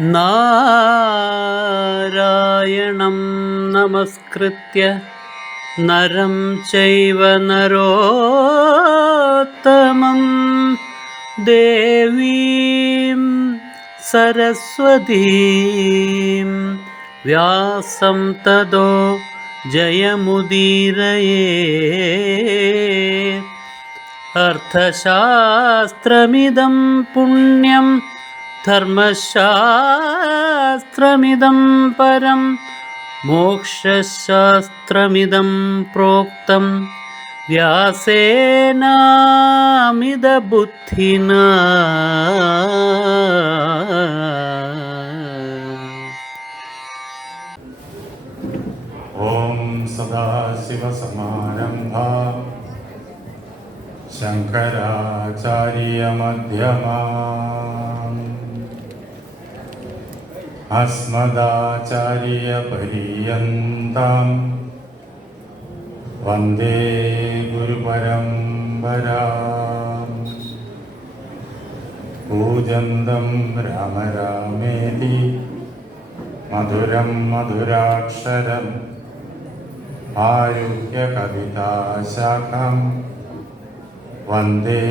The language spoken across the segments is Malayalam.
നാരായണം നമസ്കൃത്യ നരം ചൈവ നരോത്തമം ദേവീം സരസ്വതീം വ്യാസം തതോ ജയമുദീരയേ. അർത്ഥശാസ്ത്രമിദം പുണ്യം ധർമ്മശാസ്ത്രമിദം പരം മോക്ഷശാസ്ത്രമിദം പ്രോക്തം വ്യാസേനാമിതബുദ്ധിനാ. ഓം സദാശിവസമാരംഭാം ശങ്കരാചാര്യമധ്യമാം അസ്മദാചാര്യപര്യന്താം വന്ദേ ഗുരുപരമ്പരാം. കൂജന്തം രാമ രാമേതി മധുരം മധുരാക്ഷരം ആരുഹ്യകവിതാശാഖം വന്ദേ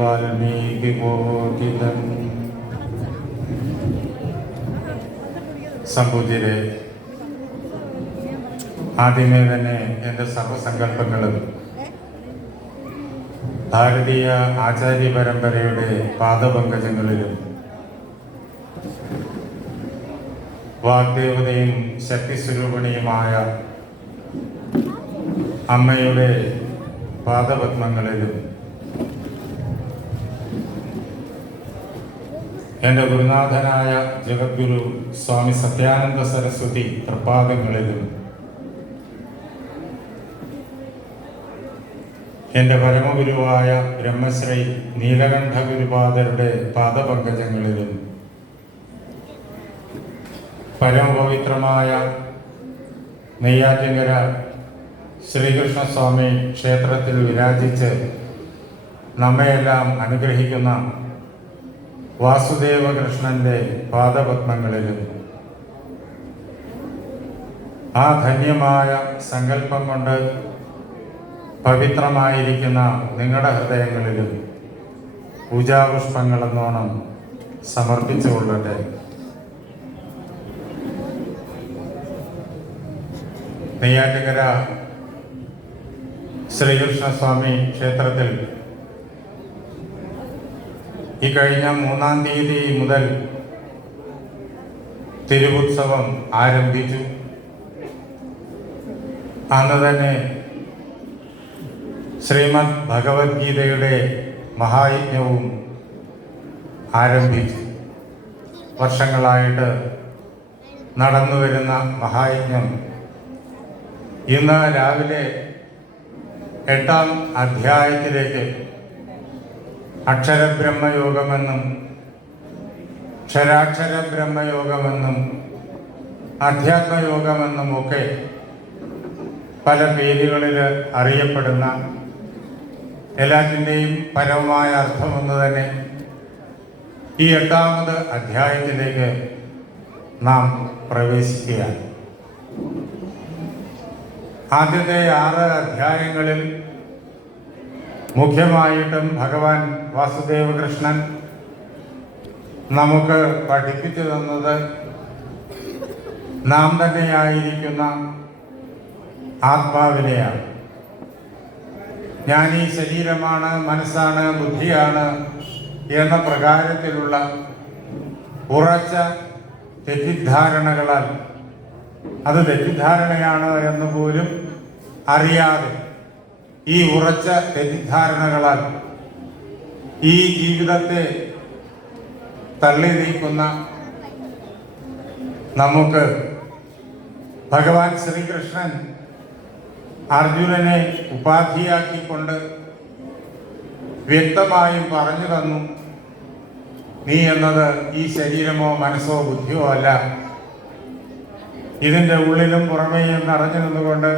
വാൽമീകികോകിലം. സംപൂജ്യരെ, ആദ്യമേ തന്നെ എൻ്റെ സർവസങ്കല്പങ്ങളും ഭാരതീയ ആചാര്യ പരമ്പരയുടെ പാദപങ്കജങ്ങളിലും വാഗ്ദേവതയും ശക്തിസ്വരൂപിണിയുമായ അമ്മയുടെ പാദപത്മങ്ങളിലും എൻ്റെ ഗുരുനാഥനായ ജഗദ്ഗുരു സ്വാമി സത്യാനന്ദ സരസ്വതി തൃപ്പാദങ്ങളിലും എൻ്റെ പരമഗുരുവായ ബ്രഹ്മശ്രീ നീലകണ്ഠ ഗുരുപാദരുടെ പാദപങ്കജങ്ങളിലും പരമപവിത്രമായ നെയ്യാറ്റിൻകര ശ്രീകൃഷ്ണസ്വാമി ക്ഷേത്രത്തിൽ വിരാജിച്ച് നമ്മയെല്ലാം അനുഗ്രഹിക്കുന്ന വാസുദേവകൃഷ്ണൻ്റെ പാദപത്മങ്ങളിലും ആ ധന്യമായ സങ്കല്പം കൊണ്ട് പവിത്രമായിരിക്കുന്ന നിങ്ങളുടെ ഹൃദയങ്ങളിലും പൂജാപുഷ്പങ്ങളെന്നോണം സമർപ്പിച്ചുകൊള്ളട്ടെ. നെയ്യാറ്റിൻകര ശ്രീകൃഷ്ണസ്വാമി ക്ഷേത്രത്തിൽ ഈ കഴിഞ്ഞ 3-ാം തീയതി മുതൽ തിരുവുത്സവം ആരംഭിച്ചു. അന്ന് തന്നെ ശ്രീമദ് ഭഗവത്ഗീതയുടെ മഹായജ്ഞവും ആരംഭിച്ചു. വർഷങ്ങളായിട്ട് നടന്നുവരുന്ന മഹായജ്ഞം ഇന്ന് രാവിലെ 8-ാം അധ്യായത്തിലേക്ക് അക്ഷരബ്രഹ്മയോഗമെന്നും ക്ഷരാക്ഷര ബ്രഹ്മയോഗമെന്നും അധ്യാത്മയോഗമെന്നും ഒക്കെ പല പേരുകളിൽ അറിയപ്പെടുന്ന, എല്ലാറ്റിൻ്റെയും പരമമായ അർത്ഥമൊന്നു തന്നെ, ഈ 8-ാമത് അധ്യായത്തിലേക്ക് നാം പ്രവേശിക്കുകയാണ്. ആദ്യത്തെ 6 അധ്യായങ്ങളിൽ മുഖ്യമായിട്ടും ഭഗവാൻ വാസുദേവകൃഷ്ണൻ നമുക്ക് പഠിപ്പിച്ചു തന്നത് നാം തന്നെയായിരിക്കുന്ന ആത്മാവിനെയാണ്. ഞാൻ ഈ ശരീരമാണ്, മനസ്സാണ്, ബുദ്ധിയാണ് എന്ന പ്രകാരത്തിലുള്ള ഉറച്ച തെറ്റിദ്ധാരണകളാൽ, അത് തെറ്റിദ്ധാരണയാണ് എന്ന് പോലും അറിയാതെ ഈ ഉറച്ച തെറ്റിദ്ധാരണകളാൽ ഈ ജീവിതത്തെ തള്ളി നീക്കുന്ന നമുക്ക് ഭഗവാൻ ശ്രീകൃഷ്ണൻ അർജുനനെ ഉപാധിയാക്കിക്കൊണ്ട് വ്യക്തമായും പറഞ്ഞു തന്നു, നീ എന്നത് ഈ ശരീരമോ മനസ്സോ ബുദ്ധിയോ അല്ല, ഇതിൻ്റെ ഉള്ളിലും പുറമേയും നിറഞ്ഞു നിന്നുകൊണ്ട്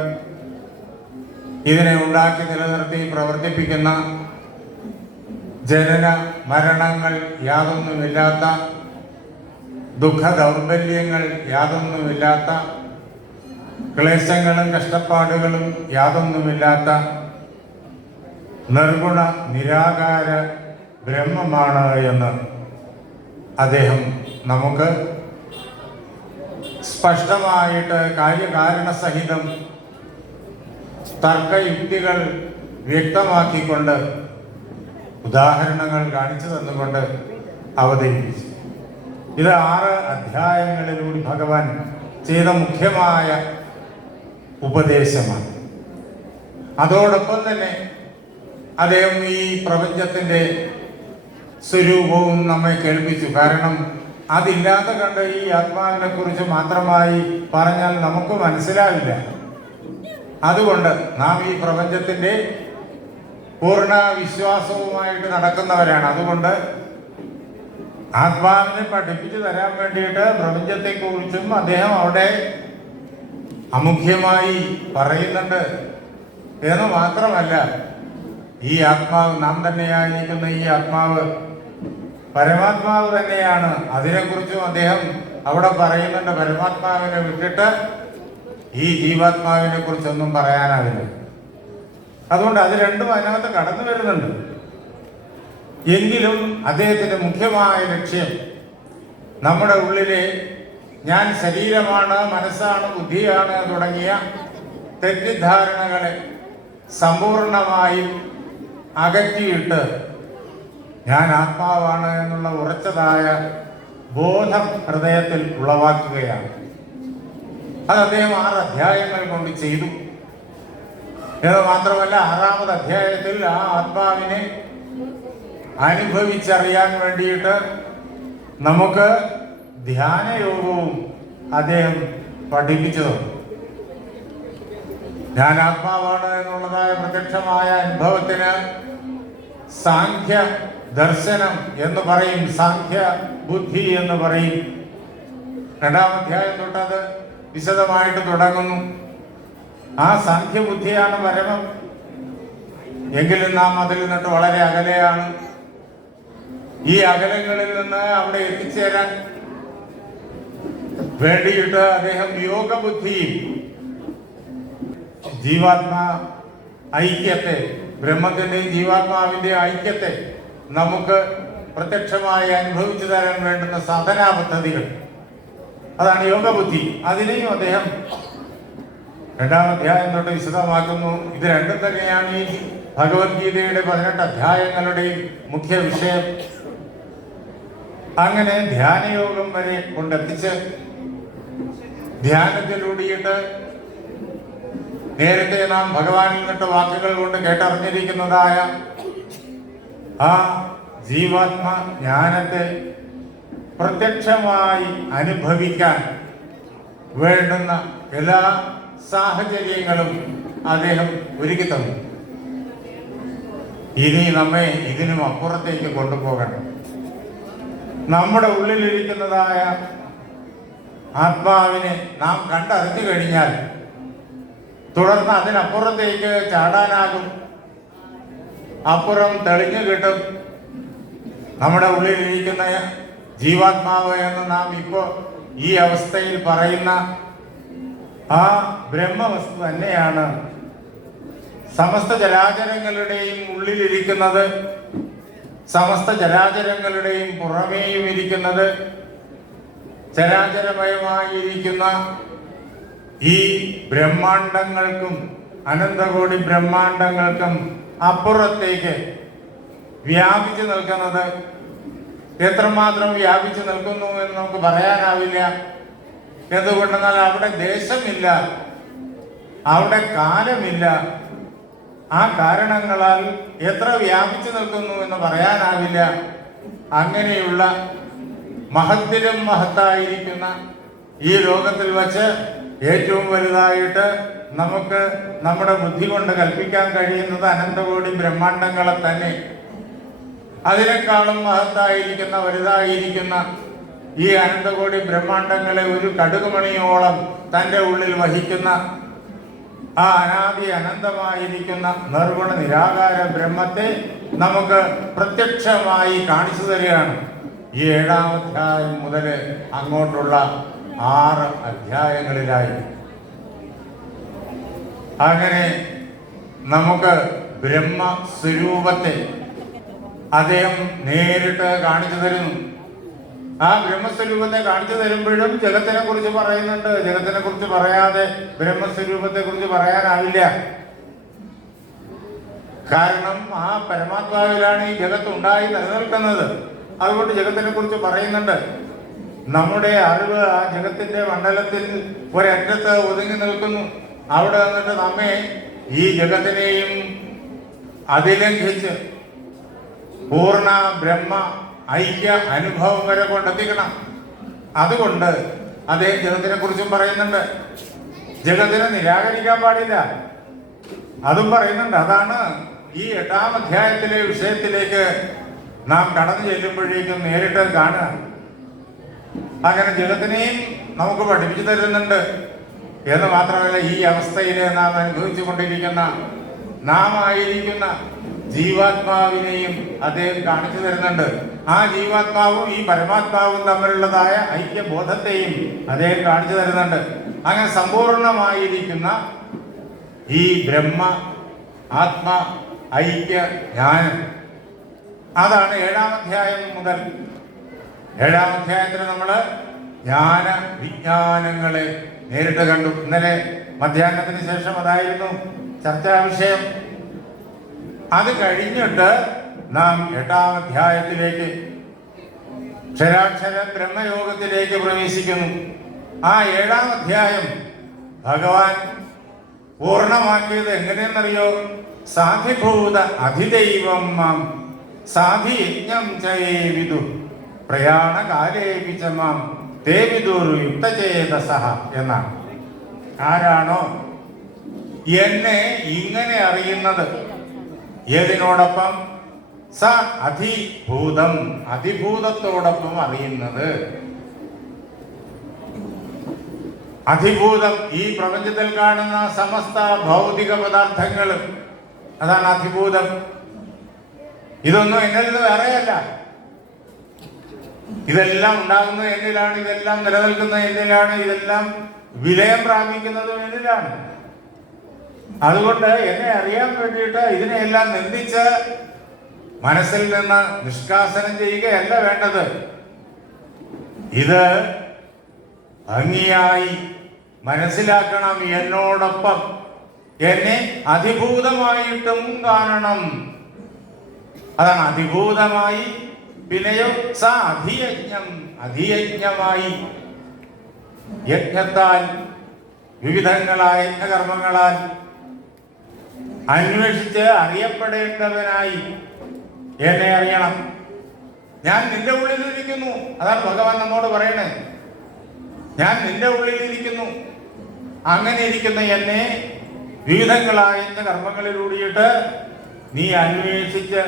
ഇതിനെ ഉണ്ടാക്കി നിലനിർത്തി പ്രവർത്തിപ്പിക്കുന്ന ജനന മരണങ്ങൾ യാതൊന്നുമില്ലാത്ത ദുഃഖ ദൗർബല്യങ്ങൾ യാതൊന്നുമില്ലാത്ത, ക്ലേശങ്ങളും കഷ്ടപ്പാടുകളും യാതൊന്നുമില്ലാത്ത നിർഗുണ നിരാകാര ബ്രഹ്മമാണ് എന്ന് അദ്ദേഹം നമുക്ക് സ്പഷ്ടമായിട്ട് കാര്യകാരണ സഹിതം തർക്കയുക്തികൾ വ്യക്തമാക്കിക്കൊണ്ട് ഉദാഹരണങ്ങൾ കാണിച്ചു തന്നുകൊണ്ട് അവതരിപ്പിച്ചു. ഇത് 6 അധ്യായങ്ങളിലൂടെ ഭഗവാൻ ചെയ്ത മുഖ്യമായ ഉപദേശമാണ്. അതോടൊപ്പം തന്നെ അദ്ദേഹം ഈ പ്രപഞ്ചത്തിൻ്റെ സ്വരൂപവും നമ്മെ കേൾപ്പിച്ചു. കാരണം അതില്ലാതെ കണ്ട് ഈ ആത്മാവിനെ കുറിച്ച് മാത്രമായി പറഞ്ഞാൽ നമുക്ക് മനസ്സിലാവില്ല. അതുകൊണ്ട് നാം ഈ പ്രപഞ്ചത്തിൻ്റെ പൂർണ്ണ വിശ്വാസവുമായിട്ട് നടക്കുന്നവരാണ്. അതുകൊണ്ട് ആത്മാവിനെ പഠിപ്പിച്ചു തരാൻ വേണ്ടിയിട്ട് പ്രപഞ്ചത്തെക്കുറിച്ചും അദ്ദേഹം അവിടെ അമുഖ്യമായി പറയുന്നുണ്ട് എന്ന് മാത്രമല്ല, ഈ ആത്മാവ്, നാം തന്നെയായിരിക്കുന്ന ഈ ആത്മാവ് പരമാത്മാവ് തന്നെയാണ്. അതിനെക്കുറിച്ചും അദ്ദേഹം അവിടെ പറയുന്നുണ്ട്. പരമാത്മാവിനെ വിട്ടിട്ട് ഈ ജീവാത്മാവിനെ കുറിച്ചൊന്നും പറയാനാവില്ല. അതുകൊണ്ട് അത് രണ്ടും അതിനകത്ത് കടന്നു വരുന്നുണ്ട്. എങ്കിലും അദ്ദേഹത്തിൻ്റെ മുഖ്യമായ ലക്ഷ്യം നമ്മുടെ ഉള്ളിലെ ഞാൻ ശരീരമാണ്, മനസ്സാണ്, ബുദ്ധിയാണ് തുടങ്ങിയ തെറ്റിദ്ധാരണകളെ സമ്പൂർണമായും അകറ്റിയിട്ട് ഞാൻ ആത്മാവാണ് എന്നുള്ള ഉറച്ചതായ ബോധം ഹൃദയത്തിൽ ഉളവാക്കുകയാണ്. അത് അദ്ദേഹം 6 അധ്യായങ്ങൾ കൊണ്ട് ചെയ്തു എന്ന് മാത്രമല്ല, 6ാമത് അധ്യായത്തിൽ ആ ആത്മാവിനെ അനുഭവിച്ചറിയാൻ വേണ്ടിയിട്ട് നമുക്ക് ധ്യാനയോഗവും അദ്ദേഹം പഠിപ്പിച്ചത്. ഞാൻ ആത്മാവാണ് എന്നുള്ളതായ പ്രത്യക്ഷമായ അനുഭവത്തിന് സാഖ്യ ദർശനം എന്ന് പറയും, സാഖ്യ ബുദ്ധി എന്ന് പറയും. 2ാം അധ്യായം തൊട്ടത് വിശദമായിട്ട് തുടങ്ങുന്നു. ആ സാഖ്യബുദ്ധിയാണ് പരമം. എങ്കിലും നാം അതിൽ നിന്നിട്ട് വളരെ അകലെയാണ്. ഈ അകലങ്ങളിൽ നിന്ന് അവിടെ എത്തിച്ചേരാൻ വേണ്ടിയിട്ട് അദ്ദേഹം യോഗബുദ്ധിയും ജീവാത്മാ ഐക്യത്തെ, ബ്രഹ്മത്തിൻ്റെയും ജീവാത്മാവിൻ്റെയും ഐക്യത്തെ നമുക്ക് പ്രത്യക്ഷമായി അനുഭവിച്ചു തരാൻ വേണ്ടുന്ന സാധനാ പദ്ധതികൾ, അതാണ് യോഗബുദ്ധി. അതിനെയും അദ്ദേഹം 2ാം അധ്യായം തൊട്ട് വിശദമാക്കുന്നു. ഇത് രണ്ടും തന്നെയാണ് ഈ ഭഗവത്ഗീതയുടെ 18 അധ്യായങ്ങളുടെയും മുഖ്യ വിഷയം. അങ്ങനെ ധ്യാനയോഗം വരെ കൊണ്ടെത്തിച്ച് ധ്യാനത്തിലൂടിയിട്ട് നേരത്തെ നാം ഭഗവാനിൽ നിന്നിട്ട് വാക്കുകൾ കൊണ്ട് കേട്ടറിഞ്ഞിരിക്കുന്നതായ ആ ജീവാത്മ ജ്ഞാനത്തെ പ്രത്യക്ഷമായി അനുഭവിക്കാൻ വേണ്ടുന്ന എല്ലാ സാഹചര്യങ്ങളും അദ്ദേഹം ഒരുക്കി തന്നു. ഇനി നമ്മെ ഇതിനും അപ്പുറത്തേക്ക് കൊണ്ടുപോകണം. നമ്മുടെ ഉള്ളിലിരിക്കുന്നതായ ആത്മാവിനെ നാം കണ്ടറിഞ്ഞു കഴിഞ്ഞാൽ തുടർന്ന് അതിനപ്പുറത്തേക്ക് ചാടാനാകും. അപ്പുറം തെളിഞ്ഞു കിട്ടും. നമ്മുടെ ഉള്ളിലിരിക്കുന്ന ജീവാത്മാവ് എന്ന് നാം ഇപ്പോൾ ഈ അവസ്ഥയിൽ പറയുന്ന ആ ബ്രഹ്മവസ്തു തന്നെയാണ് സമസ്ത ചരാചരങ്ങളുടെയും ഉള്ളിലിരിക്കുന്നത്, സമസ്ത ചരാചരങ്ങളുടെയും പുറമേയും ഇരിക്കുന്നത്, ചരാചരമയമായിരിക്കുന്ന ഈ ബ്രഹ്മാണ്ടങ്ങൾക്കും അനന്തകോടി ബ്രഹ്മാണ്ടങ്ങൾക്കും അപ്പുറത്തേക്ക് വ്യാപിച്ചു നിൽക്കുന്നത്. എത്രമാത്രം വ്യാപിച്ചു നിൽക്കുന്നു എന്ന് നമുക്ക് പറയാനാവില്ല. എന്തുകൊണ്ടെന്നാൽ അവിടെ ദേശമില്ല, അവിടെ കാലമില്ല. ആ കാരണങ്ങളാൽ എത്ര വ്യാപിച്ചു നിൽക്കുന്നു എന്ന് പറയാനാവില്ല. അങ്ങനെയുള്ള മഹത്തിലും മഹത്തായിരിക്കുന്ന ഈ ലോകത്തിൽ വച്ച് ഏറ്റവും വലുതായിട്ട് നമുക്ക് നമ്മുടെ ബുദ്ധി കൊണ്ട് കൽപ്പിക്കാൻ കഴിയുന്നത് അനന്തകോടി ബ്രഹ്മാണ്ടങ്ങളെ തന്നെ. അതിനേക്കാളും മഹത്തായിരിക്കുന്ന വലുതായിരിക്കുന്ന ഈ അനന്തകോടി ബ്രഹ്മാണ്ടങ്ങളെ ഒരു കടുകുമണിയോളം തൻ്റെ ഉള്ളിൽ വഹിക്കുന്ന ആ അനാദി അനന്തമായിരിക്കുന്ന നിർഗുണ നിരാകാര ബ്രഹ്മത്തെ നമുക്ക് പ്രത്യക്ഷമായി കാണിച്ചു തരികയാണ് ഈ 7-ാം അധ്യായം മുതൽ അങ്ങോട്ടുള്ള 6 അധ്യായങ്ങളിലായി. അങ്ങനെ നമുക്ക് ബ്രഹ്മസ്വരൂപത്തെ അദ്ദേഹം നേരിട്ട് കാണിച്ചു തരുന്നു. ആ ബ്രഹ്മസ്വരൂപത്തെ കാണിച്ചു തരുമ്പോഴും ജഗത്തിനെ കുറിച്ച് പറയുന്നുണ്ട്. ജഗത്തിനെ കുറിച്ച് പറയാതെ ബ്രഹ്മസ്വരൂപത്തെ കുറിച്ച് പറയാനാവില്ല. കാരണം ആ പരമാത്മാവിലാണ് ഈ ജഗത്ത് ഉണ്ടായി നിലനിൽക്കുന്നത്. അതുകൊണ്ട് ജഗത്തിനെ കുറിച്ച് പറയുന്നുണ്ട്. നമ്മുടെ അറിവ് ആ ജഗത്തിന്റെ മണ്ഡലത്തിൽ ഒരറ്റത്ത് ഒതുങ്ങി നിൽക്കുന്നു. അവിടെ വന്നിട്ട് നമ്മെ ഈ ജഗത്തിനെയും അതിലംഘിച്ച് പൂർണ്ണ ബ്രഹ്മ ഐക്യ അനുഭവം വരെ കൊണ്ടെത്തിക്കണം. അതുകൊണ്ട് അദ്ദേഹം ജഗത്തിനെ കുറിച്ചും പറയുന്നുണ്ട്. ജഗത്തിനെ നിരാകരിക്കാൻ പാടില്ല, അതും പറയുന്നുണ്ട്. അതാണ് ഈ 8-ാം അധ്യായത്തിലെ വിഷയത്തിലേക്ക് നാം കടന്നു ചെല്ലുമ്പോഴേക്കും നേരിട്ട് കാണുക. അങ്ങനെ ജഗത്തിനെയും നമുക്ക് പഠിപ്പിച്ചു തരുന്നുണ്ട് എന്ന് മാത്രമല്ല, ഈ അവസ്ഥയിൽ നാം അനുഭവിച്ചു കൊണ്ടിരിക്കുന്ന നാം ആയിരിക്കുന്ന ജീവാത്മാവിനെയും അദ്ദേഹം കാണിച്ചു തരുന്നുണ്ട്. ആ ജീവാത്മാവും ഈ പരമാത്മാവും തമ്മിലുള്ളതായ ഐക്യബോധത്തെയും അദ്ദേഹം കാണിച്ചു തരുന്നുണ്ട്. അങ്ങനെ സമ്പൂർണമായിരിക്കുന്ന ഈ ബ്രഹ്മ ആത്മ ഐക്യ ജ്ഞാനം, അതാണ് 7-ാം അധ്യായം മുതൽ. 7-ാം അധ്യായത്തിൽ നമ്മൾ ജ്ഞാന വിജ്ഞാനങ്ങളെ നേരിട്ട് കണ്ടു. ഇന്നലെ മധ്യാഹ്നത്തിന് ശേഷം അതായിരുന്നു ചർച്ചാ വിഷയം. അത് കഴിഞ്ഞിട്ട് നാം 8-ാം അധ്യായത്തിലേക്ക് ക്ഷരാക്ഷര ബ്രഹ്മയോഗത്തിലേക്ക് പ്രവേശിക്കുന്നു. ആ 7-ാം അധ്യായം ഭഗവാൻ പൂർണ്ണമാക്കിയത് എങ്ങനെയെന്നറിയോ? സാധിഭൂത അധിദൈവം മാം സാധിയജ്ഞം ചയേവിദു പ്രയാണകാലേപിച്ച മാം തേ വിദുർ യുക്തചേതസഃ എന്നാണ്. ആരാണോ എന്നെ ഇങ്ങനെ അറിയുന്നത്, ഏതിനോടൊപ്പം? സ അധിഭൂതം, അധിഭൂതത്തോടൊപ്പം അറിയുന്നത്. അധിഭൂതം, ഈ പ്രപഞ്ചത്തിൽ കാണുന്ന സമസ്ത ഭൗതിക പദാർത്ഥങ്ങളും, അതാണ് അധിഭൂതം. ഇതൊന്നും എന്നിൽ നിന്ന് വേറെയല്ല. ഇതെല്ലാം ഉണ്ടാകുന്നത് എന്നിലാണ്, ഇതെല്ലാം നിലനിൽക്കുന്നത് എന്നിലാണ്, ഇതെല്ലാം വിലയം പ്രാപിക്കുന്നതും എന്നിലാണ്. അതുകൊണ്ട് എന്നെ അറിയാൻ വേണ്ടിയിട്ട് ഇതിനെയെല്ലാം നിന്ദിച്ച് മനസ്സിൽ നിന്ന് നിഷ്കാസനം ചെയ്യുകയല്ല വേണ്ടത്. ഇത് ഭംഗിയായി മനസ്സിലാക്കണം. എന്നോടൊപ്പം എന്നെ അധിഭൂതമായിട്ടും കാണണം. അതാണ് അധിഭൂതമായി. പിന്നെയോ സ അധിയജ്ഞം, അധിയജ്ഞമായി, യജ്ഞത്താൽ വിവിധങ്ങളായ യജ്ഞകർമ്മങ്ങളാൽ അന്വേഷിച്ച് അറിയപ്പെടേണ്ടവനായി എന്നെ അറിയണം. ഞാൻ നിന്റെ ഉള്ളിലിരിക്കുന്നു. അതാണ് ഭഗവാൻ നമ്മോട് പറയണേ. ഞാൻ നിന്റെ ഉള്ളിലിരിക്കുന്നു. അങ്ങനെ ഇരിക്കുന്ന എന്നെ വിവിധങ്ങളായ കർമ്മങ്ങളിലൂടിയിട്ട് നീ അന്വേഷിച്ച്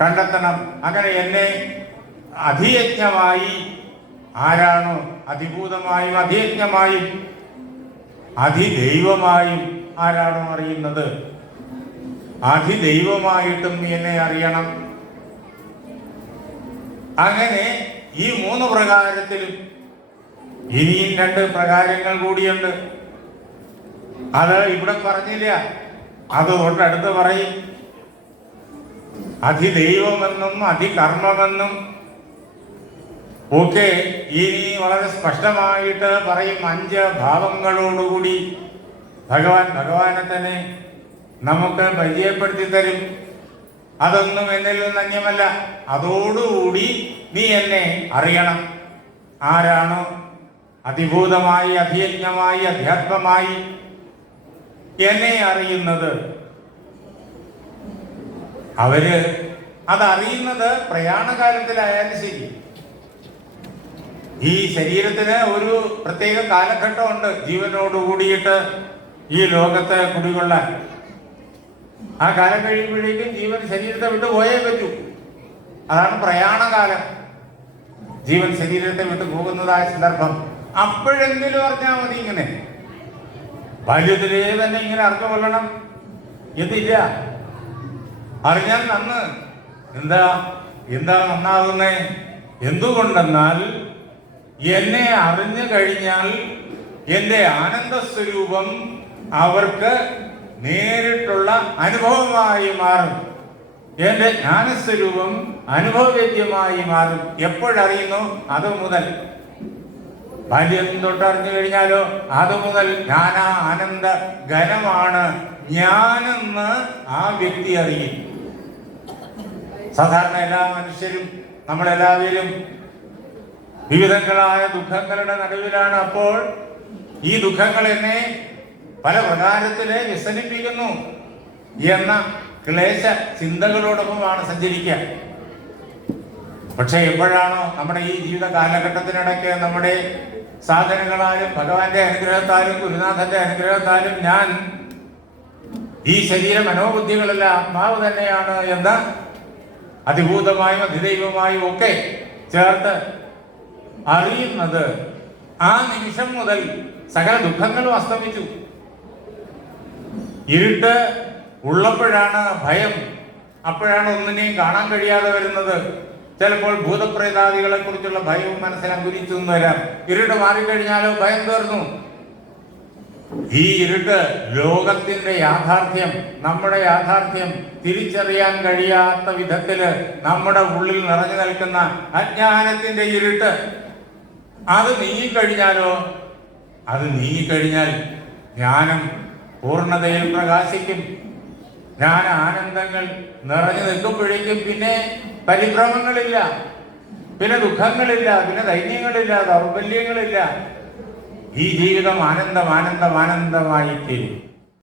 കണ്ടെത്തണം. അങ്ങനെ എന്നെ അധിയജ്ഞമായി, ആരാണോ അധിഭൂതമായും അധിയജ്ഞമായും അധിദൈവമായും ആരാണോ അറിയുന്നത്, അധിദൈവമായിട്ടും നീ എന്നെ അറിയണം. അങ്ങനെ ഈ 3 പ്രകാരത്തിലും ഇനിയും 2 പ്രകാരങ്ങൾ കൂടിയുണ്ട്. അത് ഇവിടെ പറഞ്ഞില്ല, അത് തൊട്ടടുത്ത് പറയും. അധിദൈവമെന്നും അധികർമ്മമെന്നും ഒക്കെ ഇനി വളരെ സ്പഷ്ടമായിട്ട് പറയും. 5 ഭാവങ്ങളോടുകൂടി ഭഗവാനെ തന്നെ നമുക്ക് പരിചയപ്പെടുത്തി തരും. അതൊന്നും എന്നിൽ നിന്ന് അന്യമല്ല. അതോടുകൂടി നീ എന്നെ അറിയണം. ആരാണോ അതിഭൂതമായി അധിയജ്ഞമായി അധ്യാത്മമായി എന്നെ അറിയുന്നത്, അവര് അതറിയുന്നത് പ്രയാണകാലത്തിലായാലും ശരി. ഈ ശരീരത്തിന് ഒരു പ്രത്യേക കാലഘട്ടമുണ്ട് ജീവനോട് കൂടിയിട്ട് ഈ ലോകത്തെ കുടികൊള്ളാൻ. ആ കാലം കഴിയുമ്പോഴേക്കും ജീവൻ ശരീരത്തെ വിട്ടു പോയേ പറ്റൂ. അതാണ് പ്രയാണകാലം. ജീവൻ ശരീരത്തെ വിട്ടു പോകുന്നതായ സന്ദർഭം. അപ്പോഴെങ്കിലും അറിഞ്ഞാൽ മതി. ഇങ്ങനെ ബാല്യത്തിലേ തന്നെ ഇങ്ങനെ അറിഞ്ഞു കൊള്ളണം എന്നില്ല. അറിഞ്ഞാൽ നന്ന്. എന്താ നന്നാകുന്നേ? എന്തുകൊണ്ടെന്നാൽ എന്നെ അറിഞ്ഞു കഴിഞ്ഞാൽ എൻ്റെ ആനന്ദസ്വരൂപം അവർക്ക് നേരിട്ടുള്ള അനുഭവമായി മാറും. എൻ്റെ ജ്ഞാനസ്വരൂപം അനുഭവവേദ്യമായി മാറും. എപ്പോഴറിയുന്നു? അത് മുതൽ. ബാല്യം തൊട്ടറിഞ്ഞു കഴിഞ്ഞാലോ അത് മുതൽ ജ്ഞാന ആനന്ദ ഘനമാണ് ഞാനെന്ന് ആ വ്യക്തി അറിയും. സാധാരണ എല്ലാ മനുഷ്യരും നമ്മളെല്ലാവരും വിവിധങ്ങളായ ദുഃഖങ്ങളുടെ നടുവിലാണ്. അപ്പോൾ ഈ ദുഃഖങ്ങൾ എന്നെ പല പ്രകാരത്തില് വ്യസനിപ്പിക്കുന്നു എന്ന ക്ലേശ ചിന്തകളോടൊപ്പമാണ് സഞ്ചരിക്കുക. പക്ഷെ എപ്പോഴാണോ നമ്മുടെ ഈ ജീവിത കാലഘട്ടത്തിനിടയ്ക്ക് നമ്മുടെ സാധനങ്ങളാലും ഭഗവാന്റെ അനുഗ്രഹത്താലും ഗുരുനാഥന്റെ അനുഗ്രഹത്താലും ഞാൻ ഈ ശരീര മനോബുദ്ധികളെല്ലാം ആത്മാവ് തന്നെയാണ് എന്ന് അതിഭൂതമായും അതിദൈവമായും ഒക്കെ ചേർത്ത് അറിയുന്നത്, ആ നിമിഷം മുതൽ സകല ദുഃഖങ്ങളും അസ്തമിച്ചു. ഇരുട്ട് ഉള്ളപ്പോഴാണ് ഭയം, അപ്പോഴാണ് ഒന്നിനെയും കാണാൻ കഴിയാതെ വരുന്നത്. ചിലപ്പോൾ ഭൂതപ്രേതാദികളെ കുറിച്ചുള്ള ഭയവും മനസ്സിൽ അങ്കുരിച്ചു എന്ന് വരാം. ഇരുട്ട് മാറിക്കഴിഞ്ഞാലോ ഭയം തീർന്നു. ഈ ഇരുട്ട് ലോകത്തിന്റെ യാഥാർത്ഥ്യം, നമ്മുടെ യാഥാർത്ഥ്യം തിരിച്ചറിയാൻ കഴിയാത്ത വിധത്തില് നമ്മുടെ ഉള്ളിൽ നിറഞ്ഞു നിൽക്കുന്ന അജ്ഞാനത്തിന്റെ ഇരുട്ട്, അത് നീങ്ങിക്കഴിഞ്ഞാലോ, അത് നീങ്ങിക്കഴിഞ്ഞാൽ ജ്ഞാനം പൂർണ്ണതയിൽ പ്രകാശിക്കും. ജ്ഞാന ആനന്ദങ്ങൾ നിറഞ്ഞു നിൽക്കുമ്പോഴേക്കും പിന്നെ പരിഭ്രമങ്ങളില്ല, പിന്നെ ദുഃഖങ്ങളില്ല, പിന്നെ ദൈന്യങ്ങളില്ല, ദൗർബല്യങ്ങളില്ല. ഈ ജീവിതം ആനന്ദം ആനന്ദം ആനന്ദമായി തീരും.